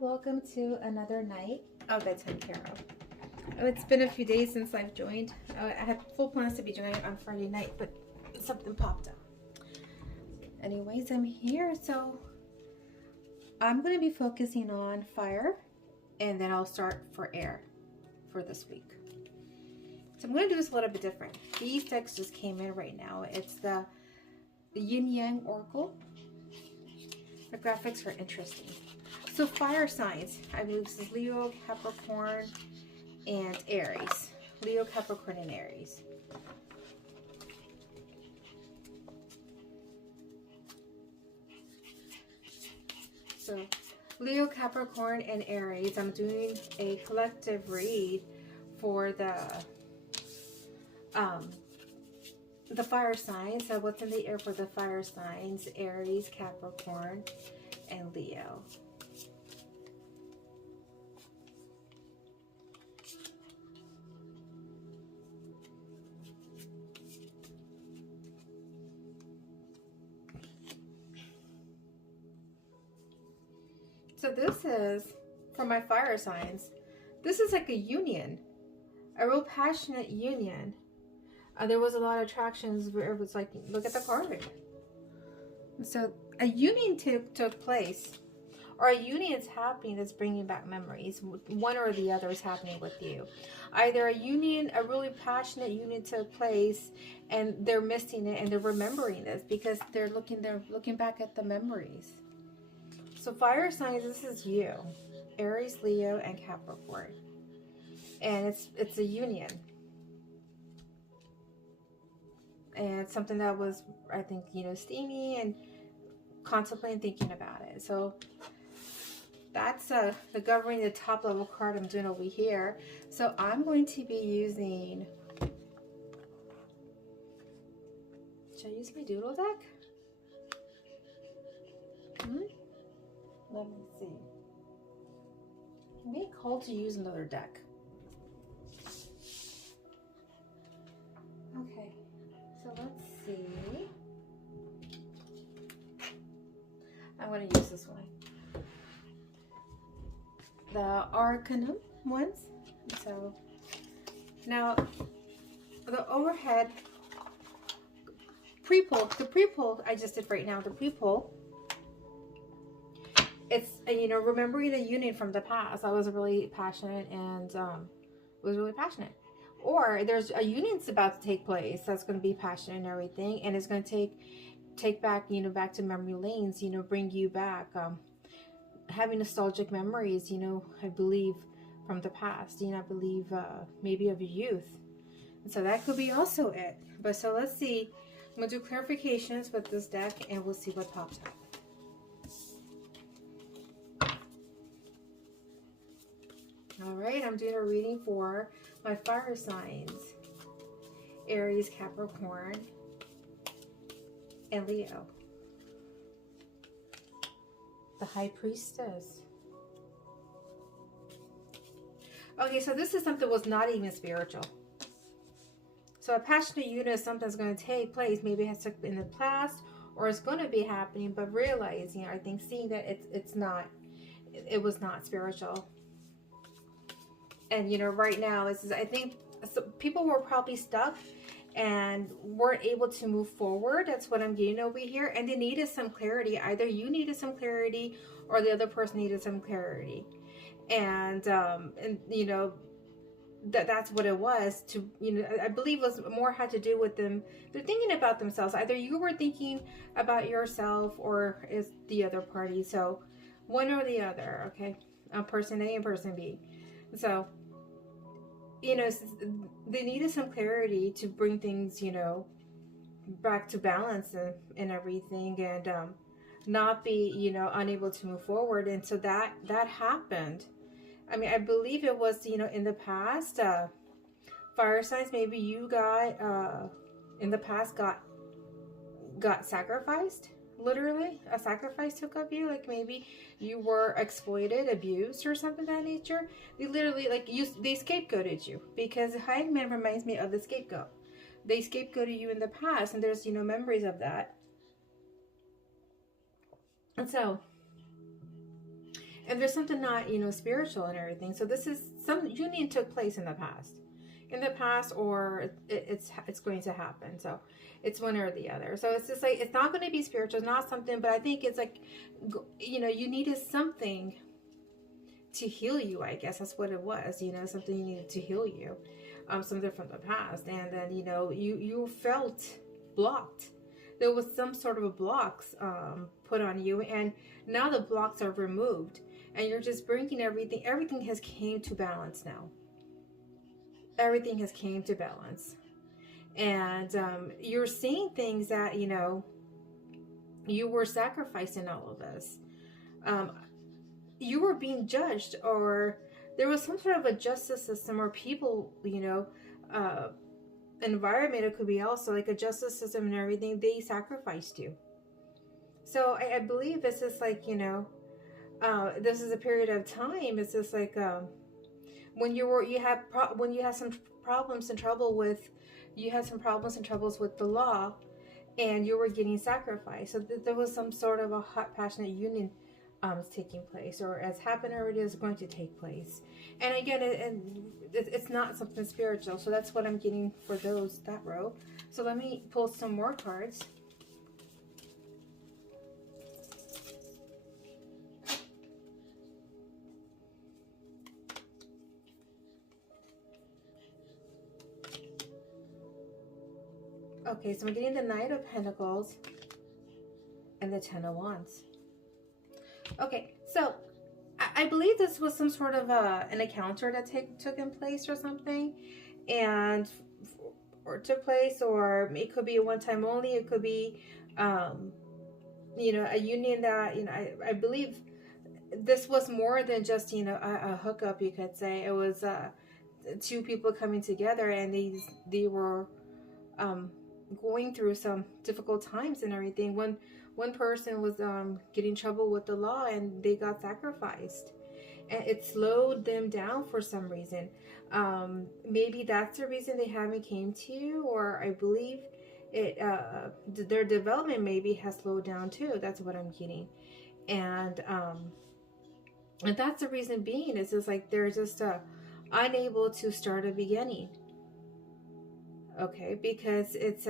welcome to another night of Bedtime Tarot. It's been a few days since I've joined. I had full plans to be joining on Friday night, but something popped up. Anyways, I'm here, so I'm going to be focusing on fire, and then I'll start for air for this week. So I'm going to do this a little bit different. These decks just came in right now. It's the Yin Yang Oracle. The graphics are interesting. So fire signs, I believe this is Leo, Capricorn, and Aries. Leo, Capricorn, and Aries. So Leo, Capricorn, and Aries. I'm doing a collective read for the fire signs. So what's in the air for the fire signs? Aries, Capricorn, and Leo. So this is, for my fire signs, this is like a union, a real passionate union. There was a lot of attractions where it was like, look at the card. So a union took place, or a union is happening that's bringing back memories. One or the other is happening with you. Either a union, a really passionate union took place, and they're missing it, and they're remembering this because they're looking back at the memories. So fire signs, this is you, Aries, Leo, and Capricorn, and it's a union, and it's something that was, I think, steamy and contemplating, thinking about it. So that's the governing the top level card I'm doing over here. So I'm going to be using. Should I use my doodle deck? Let me see. I may call to use another deck. Okay, so let's see. I'm going to use this one. The Arcanum ones. So now the overhead pre-pull, the pre-pull I just did right now, the pre-pull. It's, remembering a union from the past. I was really passionate and was really passionate. Or there's a union's about to take place that's going to be passionate and everything, and it's going to take back, back to memory lanes, bring you back, having nostalgic memories, I believe from the past, I believe maybe of your youth. And so that could be also it. But so let's see. I'm going to do clarifications with this deck, and we'll see what pops up. All right, I'm doing a reading for my fire signs, Aries, Capricorn, and Leo. The High Priestess. Okay, so this is something that was not even spiritual. So a passionate union is something that's going to take place. Maybe it has took in the past, or it's going to be happening, but realizing, I think, seeing that it was not spiritual. And, right now, I think people were probably stuck and weren't able to move forward. That's what I'm getting over here. And they needed some clarity. Either you needed some clarity or the other person needed some clarity. And that's what it was. I believe it was more had to do with them. They're thinking about themselves. Either you were thinking about yourself or is the other party. So one or the other, okay? Person A and person B. So, they needed some clarity to bring things, back to balance and everything, and not be, unable to move forward. And so that happened. I mean, I believe it was, in the past, fire signs, maybe you got, in the past got sacrificed. Literally, a sacrifice took of you. Like maybe you were exploited, abused, or something of that nature. They literally, they scapegoated you, because the Hanged Man reminds me of the scapegoat. They scapegoated you in the past, and there's, memories of that. And so, and there's something not, you know, spiritual and everything. So this is, some union took place in the past, or it's going to happen. So it's one or the other. So it's just like, it's not going to be spiritual, it's not something, but I think it's like, you know, you needed something to heal you. I guess that's what it was, you know, something you needed to heal you, something from the past. And then, you know, you felt blocked. There was some sort of a blocks put on you, and now the blocks are removed, and you're just bringing everything has came to balance now. Everything has came to balance, and you're seeing things that, you know, you were sacrificing all of this. You were being judged, or there was some sort of a justice system, or people, you know, environment. It could be also like a justice system and everything. They sacrificed you. So I believe it's just like, you know, this is a period of time. It's just like when you had some problems and trouble with, you had some problems and troubles with the law, and you were getting sacrificed. So there was some sort of a hot, passionate union taking place, or has happened already, is going to take place. And again, it's not something spiritual. So that's what I'm getting for that row. So let me pull some more cards. Okay, so I'm getting the Knight of Pentacles and the Ten of Wands. Okay, so I believe this was some sort of an encounter that took in place or something, or took place, or it could be a one time only. It could be, you know, a union that, you know, I believe this was more than just, you know, a hookup, you could say. It was two people coming together, and they were going through some difficult times and everything. One person was getting trouble with the law, and they got sacrificed, and it slowed them down for some reason. Maybe that's the reason they haven't came to you, or I believe it their development maybe has slowed down too. That's what I'm getting. And that's the reason being, is just like they're just unable to start a beginning. Okay, because it's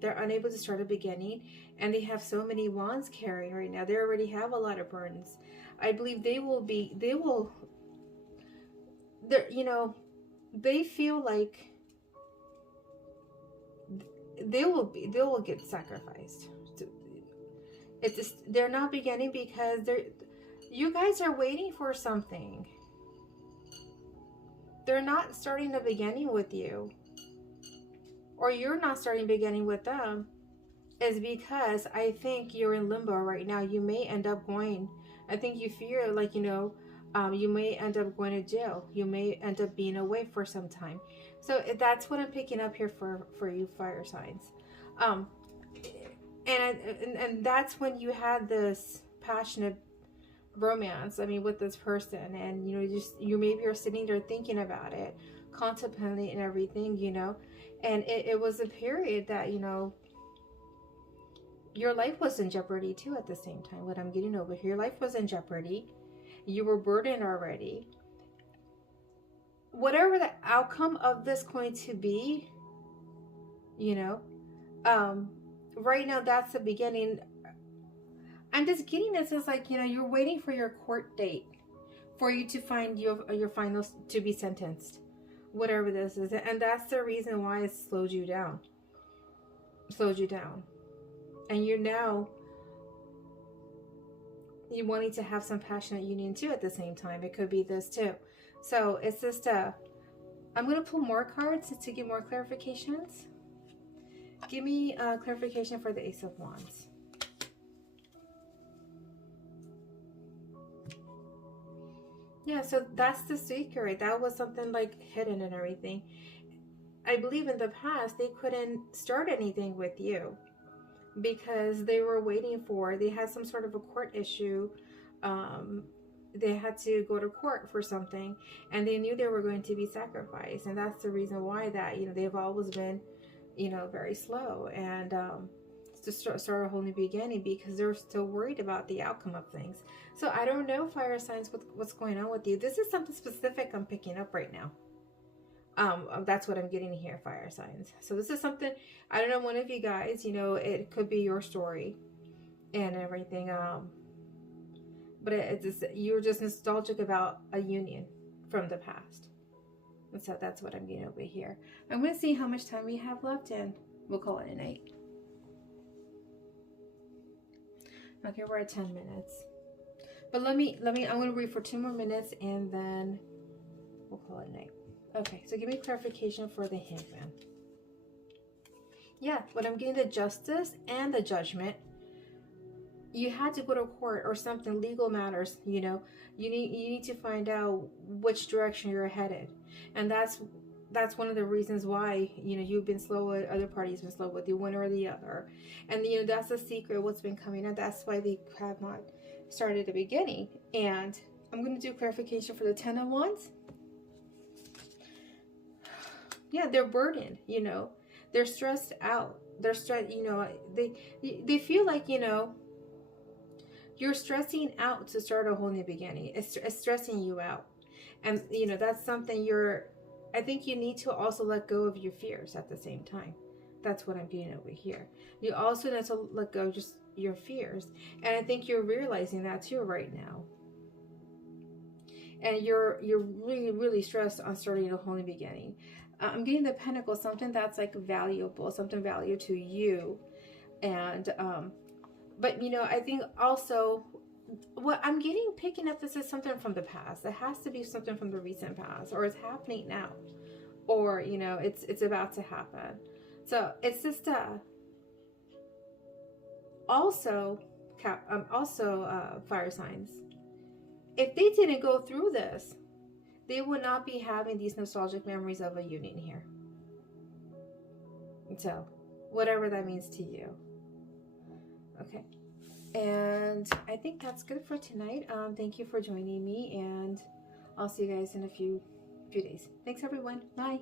they're unable to start a beginning, and they have so many wands carrying right now. They already have a lot of burdens. I believe they will, you know, they feel like they will get sacrificed. It's just, they're not beginning because you guys are waiting for something. They're not starting a beginning with you, or you're not starting beginning with them, is because I think you're in limbo right now. You may end up going, I think you fear, like, you know, you may end up going to jail. You may end up being away for some time. So that's what I'm picking up here for you fire signs. And that's when you had this passionate romance, I mean, with this person, and, you know, you maybe are sitting there thinking about it, contemplating and everything, you know. And it was a period that, you know, your life was in jeopardy too at the same time. What I'm getting over here, your life was in jeopardy. You were burdened already. Whatever the outcome of this going to be, you know, right now that's the beginning. I'm just getting this as like, you know, you're waiting for your court date, for you to find your finals to be sentenced, whatever this is. And that's the reason why it slowed you down. And you're now, you wanting to have some passionate union too at the same time. It could be this too. So it's just I'm going to pull more cards to get more clarifications. Give me clarification for the Ace of Wands. Yeah, so that's the secret. That was something like hidden and everything. I believe in the past they couldn't start anything with you because they were waiting for, they had some sort of a court issue. They had to go to court for something, and they knew they were going to be sacrificed. And that's the reason why that, you know, they've always been, you know, very slow and to start a whole new beginning because they're still worried about the outcome of things. So I don't know, fire signs, what's going on with you. This is something specific I'm picking up right now. That's what I'm getting here, fire signs. So this is something, I don't know, one of you guys, you know, it could be your story and everything. But you're just nostalgic about a union from the past. And so that's what I'm getting over here. I'm going to see how much time we have left, and we'll call it a night. Okay, we're at 10 minutes. But I'm going to read for 2 more minutes, and then we'll call it a night. Okay, so give me clarification for the Hangman. Yeah, when I'm getting the Justice and the Judgment, you had to go to court or something, legal matters, you know. You need to find out which direction you're headed. And that's one of the reasons why, you know, you've been slow with, other parties been slow with you, one or the other. And, you know, that's the secret, what's been coming out. That's why they have not started at the beginning. And I'm going to do clarification for the 10 of Wands. Yeah, they're burdened, you know. They're stressed out. They're stressed, you know, they feel like, you know, you're stressing out to start a whole new beginning. It's stressing you out. And, you know, that's something I think you need to also let go of your fears at the same time. That's what I'm getting over here. You also need to let go of just your fears. And I think you're realizing that too right now. And you're really, really stressed on starting a whole new beginning. I'm getting the Pentacle, something that's like valuable, something valuable to you. And, but, you know, I think also what I'm picking up, this is something from the past. It has to be something from the recent past, or it's happening now, or, you know, it's about to happen. So it's just also fire signs. If they didn't go through this, they would not be having these nostalgic memories of a union here. So whatever that means to you. Okay, and I think that's good for tonight. Thank you for joining me, and I'll see you guys in a few days. Thanks, everyone. Bye.